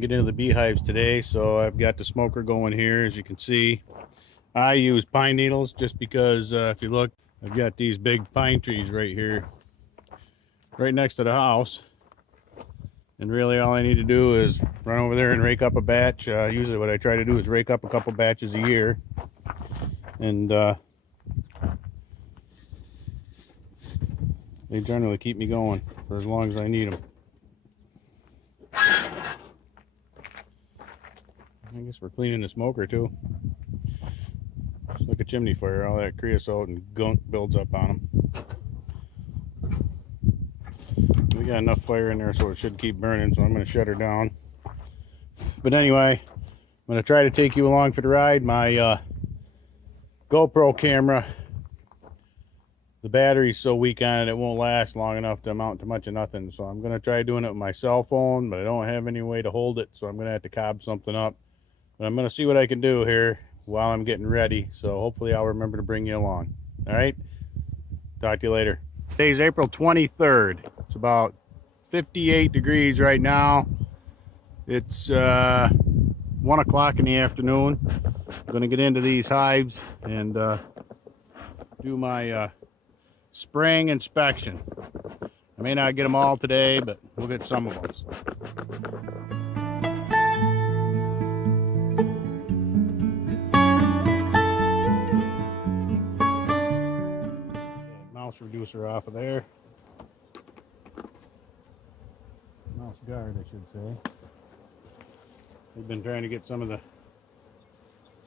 to get into the beehives today, so I've got the smoker going here. As you can see, I use pine needles just because if you look, I've got these big pine trees right here, right next to the house. And really all I need to do is run over there and rake up a batch. Usually what I try to do is rake up a couple batches a year. And they generally keep me going for as long as I need them. I guess we're cleaning the smoker too. It's like a chimney fire, all that creosote and gunk builds up on them. We got enough fire in there so it should keep burning, so I'm going to shut her down. But anyway, I'm going to try to take you along for the ride. My GoPro camera, the battery's so weak on it, it won't last long enough to amount to much of nothing. So I'm going to try doing it with my cell phone, but I don't have any way to hold it, so I'm going to have to cob something up. But I'm going to see what I can do here while I'm getting ready. So hopefully I'll remember to bring you along. All right? Talk to you later. Today's April 23rd. It's about 58 degrees right now. It's 1 o'clock in the afternoon. I'm going to get into these hives and do my spring inspection. I may not get them all today, but we'll get some of them. Mouse reducer off of there. Mouse guard, I should say. We've been trying to get some of the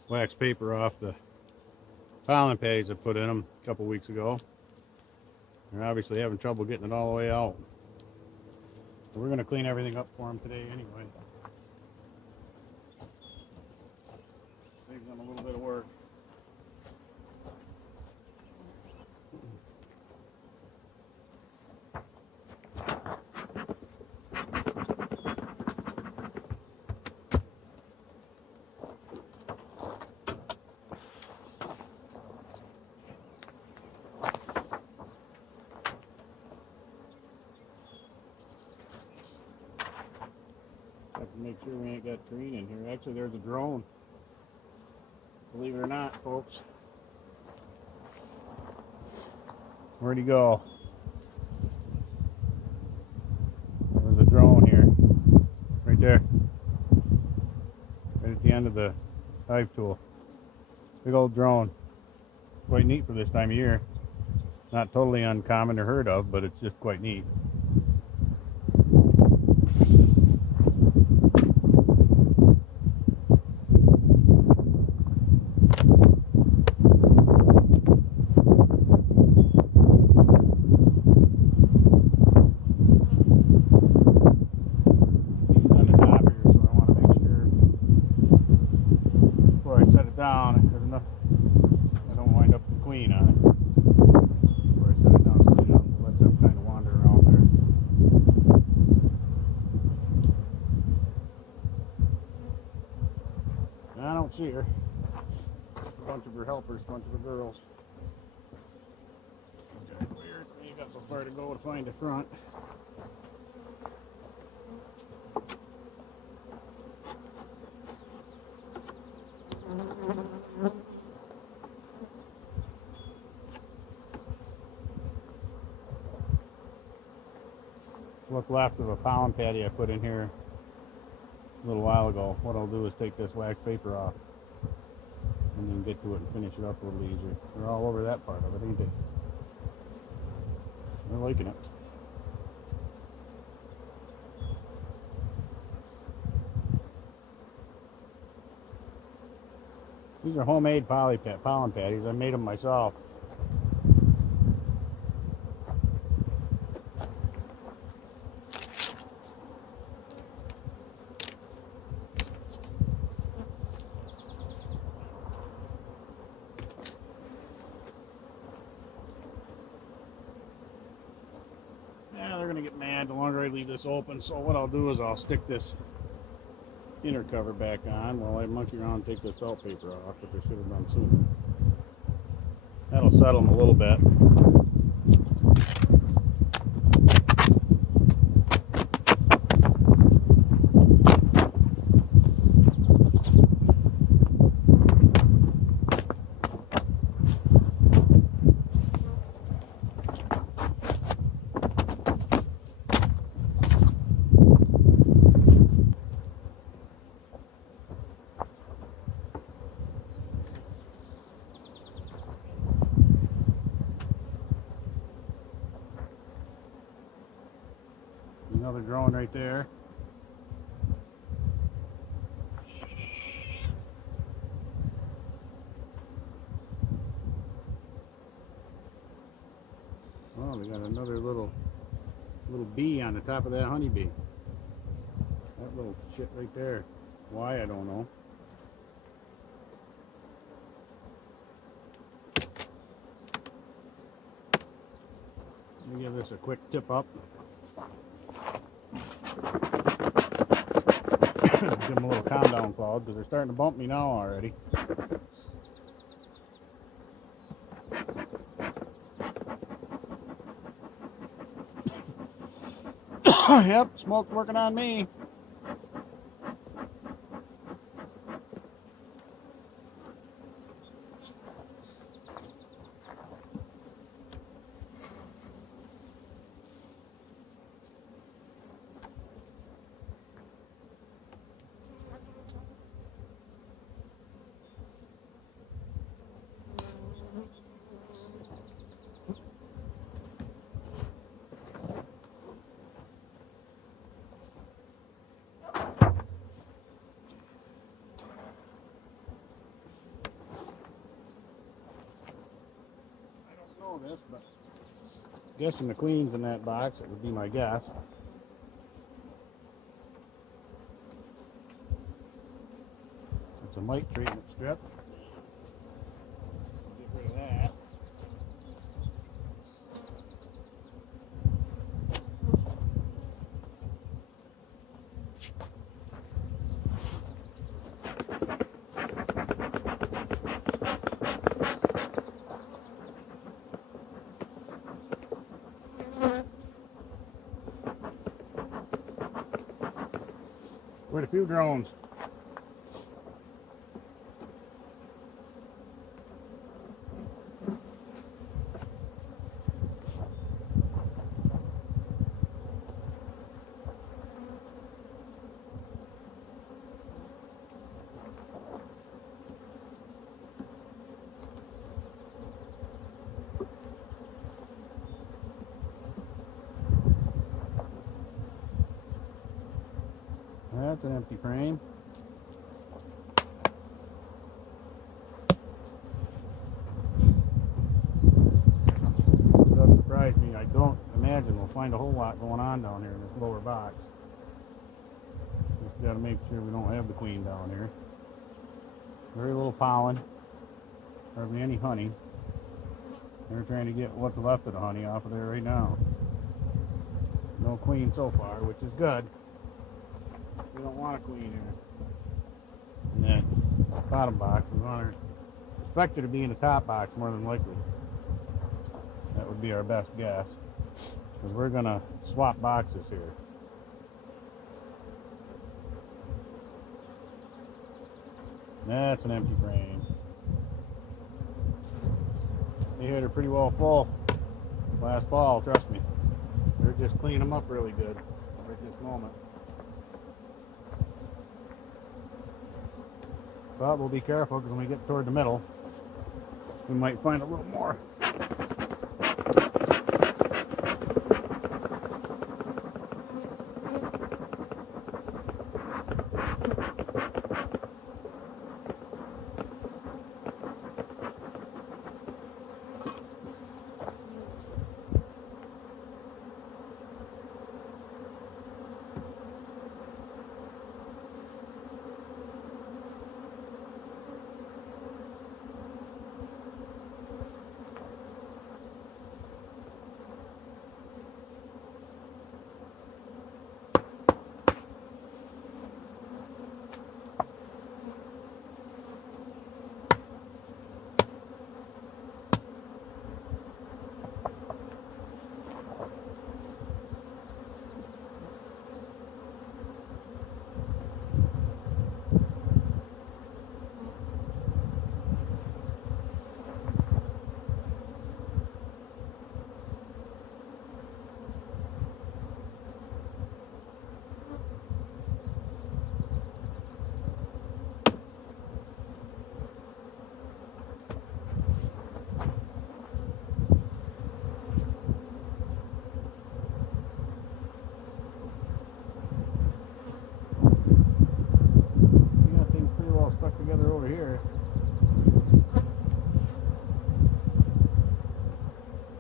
wax paper off the pollen patties I put in them a couple weeks ago. They're obviously having trouble getting it all the way out. So we're going to clean everything up for them today anyway. Saves them a little bit of work. Have to make sure we ain't got green in here. Actually, there's a drone. Believe it or not, folks. Where'd he go? There's a drone here. Right there. Right at the end of the hive tool. Big old drone. Quite neat for this time of year. Not totally uncommon or heard of, but it's just quite neat. Down, I don't wind up with the queen on it. Before I set it down, let them kind of wander around there. I don't see her. A bunch of her helpers, a bunch of her girls. Okay, weird. You got so far to go to find the front. Look left of a pollen patty I put in here a little while ago. What I'll do is take this wax paper off and then get to it and finish it up a little easier. They're all over that part of it, ain't they? They're liking it. These are homemade pollen patties. I made them myself. Yeah, they're gonna get mad the longer I leave this open. So what I'll do is I'll stick this inner cover back on while I monkey around and take this felt paper off, which I should have done sooner. That'll settle them a little bit. Another drone right there. Oh, we got another little bee on the top of that honeybee. That little shit right there. Why, I don't know. Let me give this a quick tip up. Give them a little calm down, Cloud, because they're starting to bump me now already. Yep, smoke's working on me. This, but guessing the queen's in that box, it would be my guess. It's a mite treatment strip. Get rid of that. Quite a few drones. That's an empty frame. It does surprise me. I don't imagine we'll find a whole lot going on down here in this lower box. Just got to make sure we don't have the queen down here. Very little pollen. Hardly any honey. They're trying to get what's left of the honey off of there right now. No queen so far, which is good. We don't want a queen in that bottom box. We want her, expect her to be in the top box more than likely. That would be our best guess, because we're going to swap boxes here. That's an empty frame. They had her pretty well full last fall, trust me. They're just cleaning them up really good at this moment. But we'll be careful, because when we get toward the middle, we might find a little more. together over here.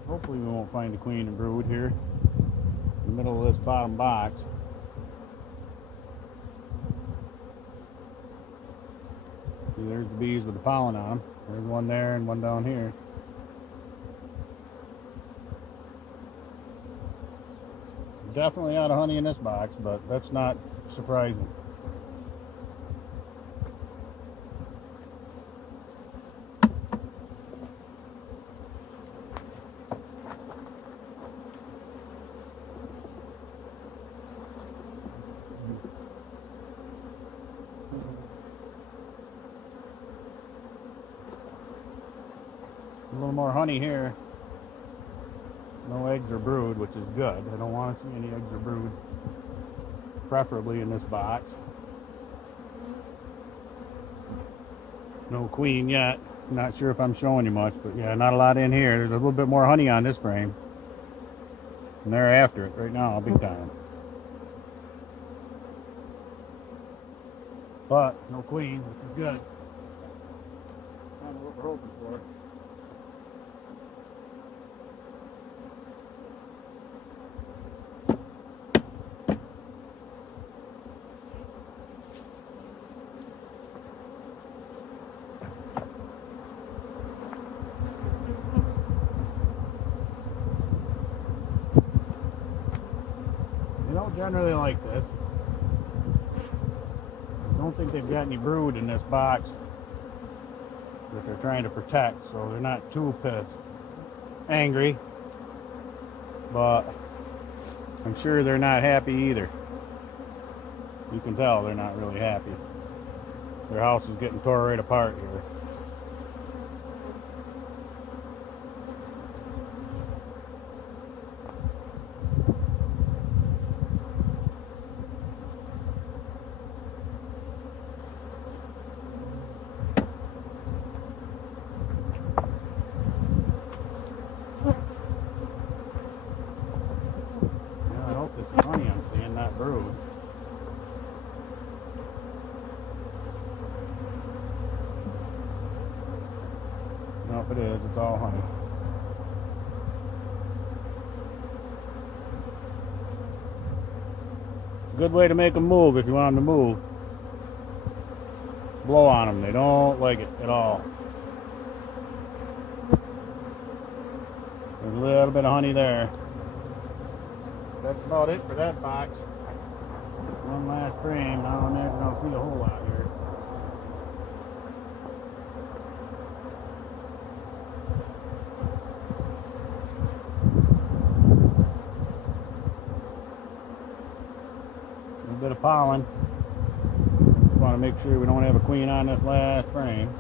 Hopefully we won't find a queen and brood here in the middle of this bottom box. See, there's the bees with the pollen on them. There's one there and one down here. Definitely out of honey in this box, but that's not surprising. A little more honey here. No eggs or brood, which is good. I don't want to see any eggs or brood, preferably in this box. No queen yet. Not sure if I'm showing you much, but yeah, not a lot in here. There's a little bit more honey on this frame. And they're after it right now, big time. But no queen, which is good. Kind of what we're hoping for. They don't generally like this. I don't think they've got any brood in this box that they're trying to protect, so they're not too pissed. Angry, but I'm sure they're not happy either. You can tell they're not really happy. Their house is getting tore right apart here. I hope this is honey I'm seeing, not brood. Nope, it is. It's all honey. Good way to make them move if you want them to move. Blow on them. They don't like it at all. There's a little bit of honey there. That's about it for that box. One last frame. Now and then I'll see a whole lot here. A little bit of pollen. Just want to make sure we don't have a queen on this last frame.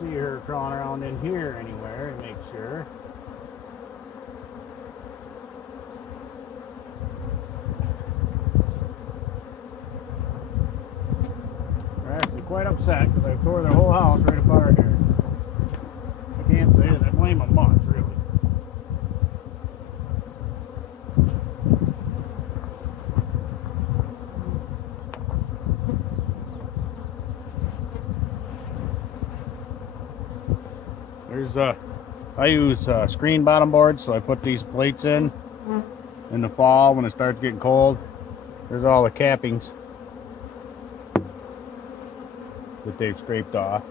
See her crawling around in here anywhere to make sure. They're actually quite upset because I tore their whole house right apart here. I can't say that I blame them much, really. There's I use screen bottom boards, so I put these plates in the fall when it starts getting cold. There's all the cappings that they've scraped off.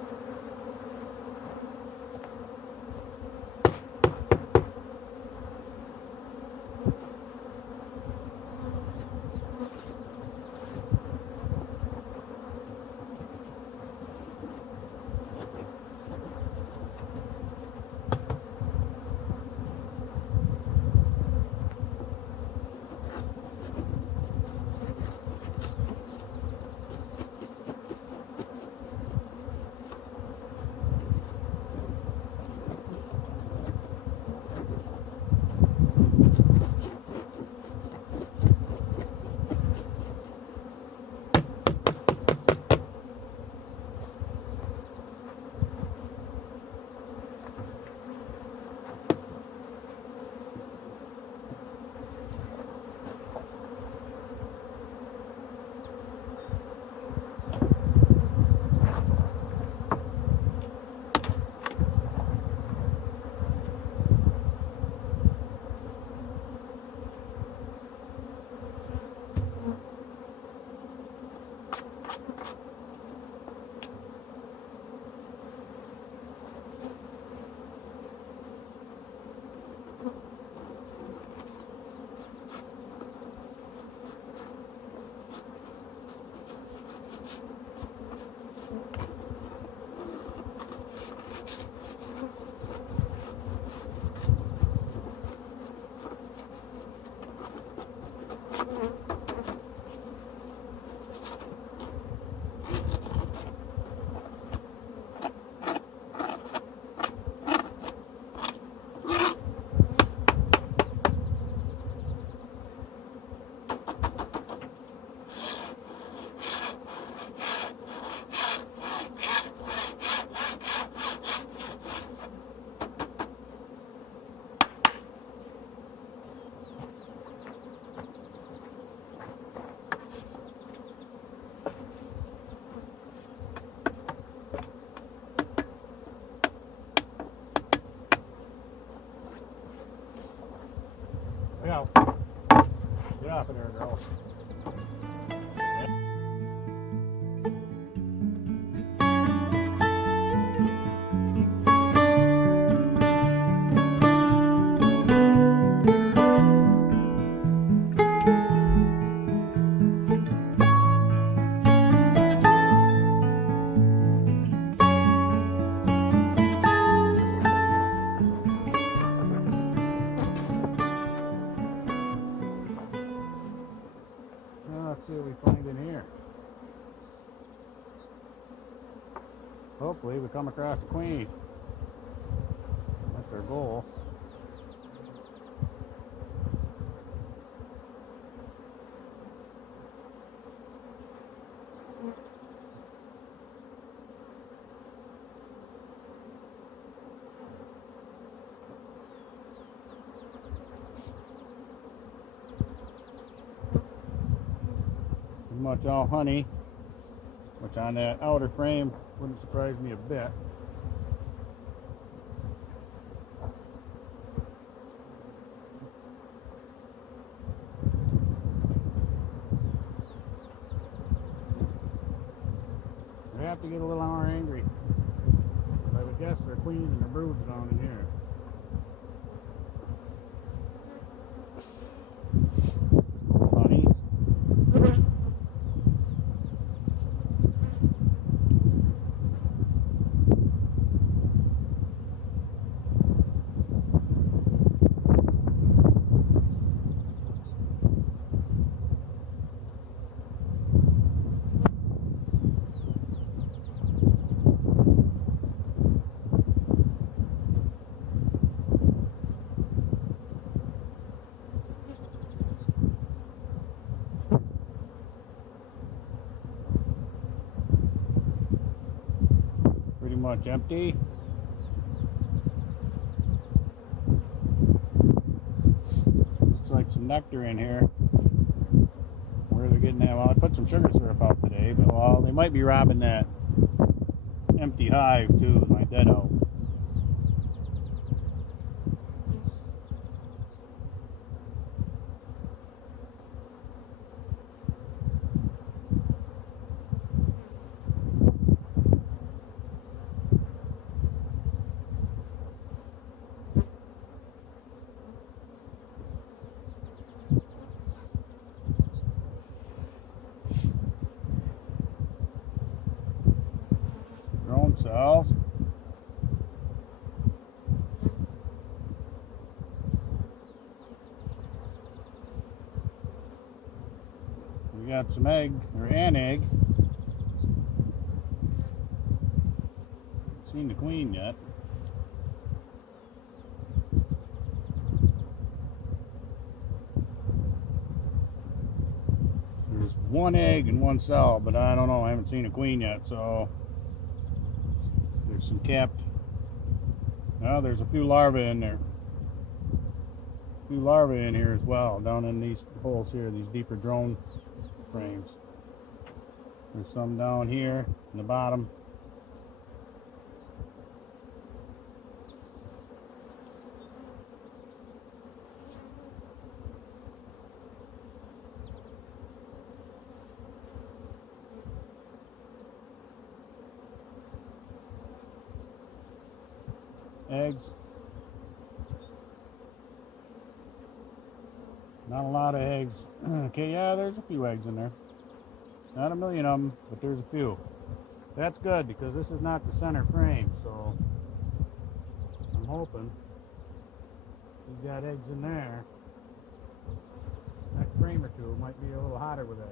Yeah. Get off of there, girls. Well, let's see what we find in here. Hopefully we come across a queen. That's our goal. Pretty much all honey, which on that outer frame wouldn't surprise me a bit. We have to get a little more angry. I would guess their queen and their brood's down in here. Honey. Pretty much empty. Looks like some nectar in here. Where they're getting that? Well, I put some sugar syrup out today, but well, they might be robbing that empty hive too with my dead out. Drone cells. We got some egg, or an egg. Haven't seen the queen yet. There's one egg in one cell, but I don't know, I haven't seen a queen yet, so there's some capped. Well, there's a few larvae in there. A few larvae in here as well, down in these holes here, these deeper drone frames. There's some down here in the bottom. eggs. Not a lot of eggs. Okay, yeah, there's a few eggs in there. Not a million of them, but there's a few. That's good because this is not the center frame, so I'm hoping we've got eggs in there. Next frame or two might be a little hotter with eggs.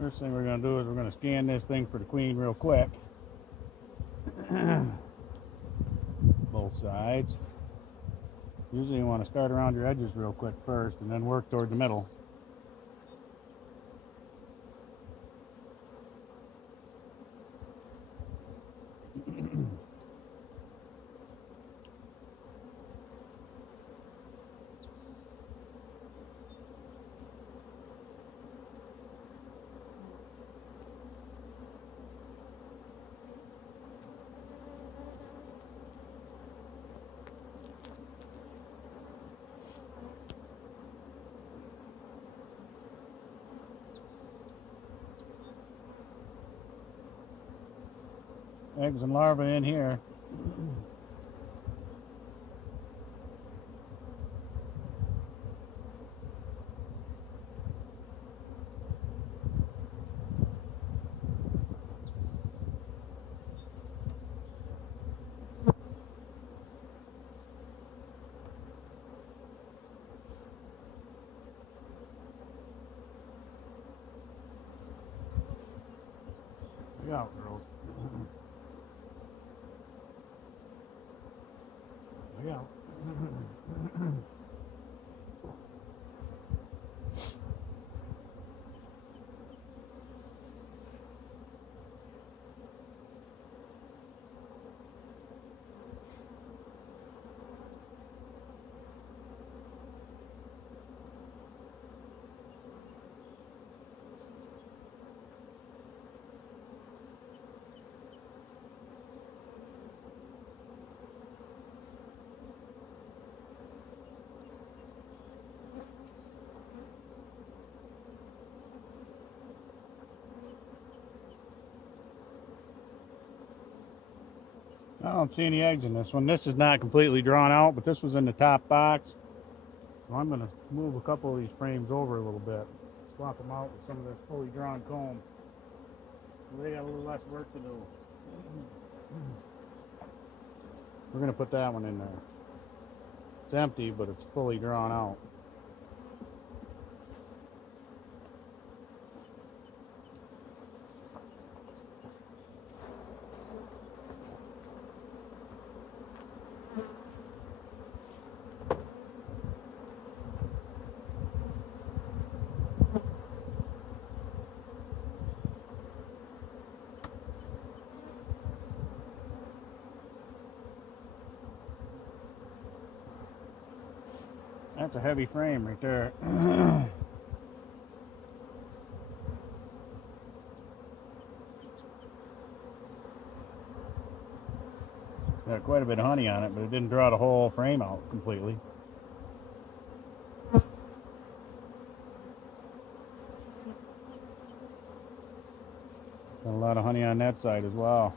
First thing we're going to do is we're going to scan this thing for the queen real quick. Both sides. Usually you want to start around your edges real quick first and then work toward the middle. Eggs and larvae in here. Look out, girls. Look out. I don't see any eggs in this one. This is not completely drawn out, but this was in the top box. So I'm going to move a couple of these frames over a little bit. Swap them out with some of this fully drawn comb. So they got a little less work to do. We're going to put that one in there. It's empty, but it's fully drawn out. That's a heavy frame right there. Got quite a bit of honey on it, but it didn't draw the whole frame out completely. Got a lot of honey on that side as well.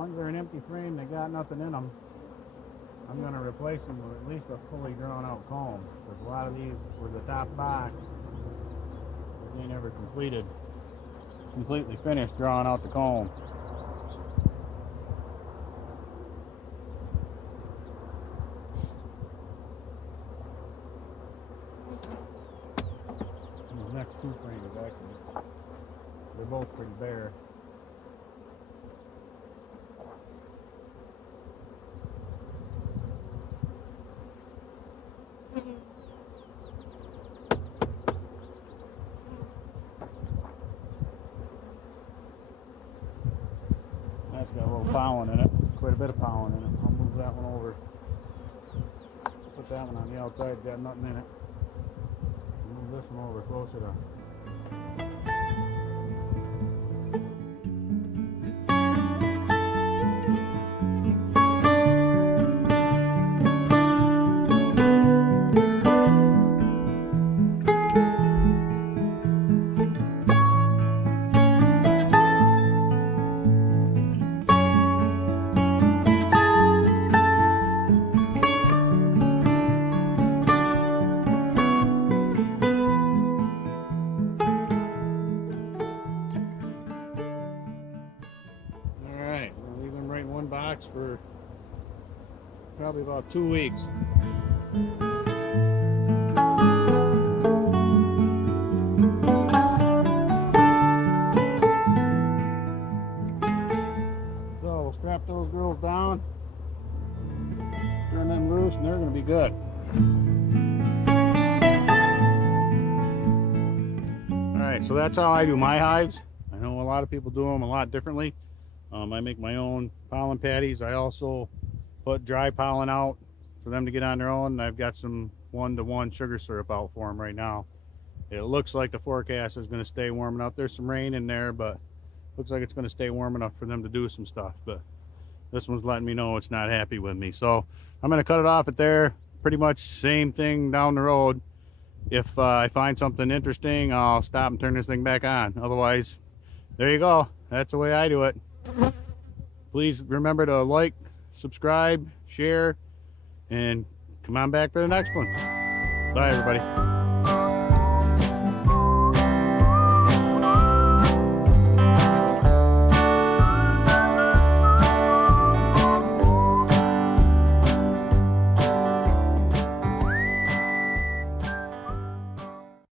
long as they're an empty frame, they got nothing in them, I'm going to replace them with at least a fully drawn out comb, because a lot of these were the top box, they never completely finished drawing out the comb. These next two frames actually, they're both pretty bare. That's got a little pollen in it, quite a bit of pollen in it. I'll move that one over. Put that one on the outside, got nothing in it. Move this one over closer to. Box for probably about 2 weeks. So we'll strap those girls down, turn them loose, and they're going to be good. Alright, so that's how I do my hives. I know a lot of people do them a lot differently. I make my own pollen patties. I also put dry pollen out for them to get on their own. I've got some 1-to-1 sugar syrup out for them right now. It looks like the forecast is going to stay warm enough. There's some rain in there, but looks like it's going to stay warm enough for them to do some stuff. But this one's letting me know it's not happy with me. So I'm going to cut it off at there. Pretty much same thing down the road. If I find something interesting, I'll stop and turn this thing back on. Otherwise, there you go. That's the way I do it. Please remember to like, subscribe, share, and come on back for the next one. Bye, everybody.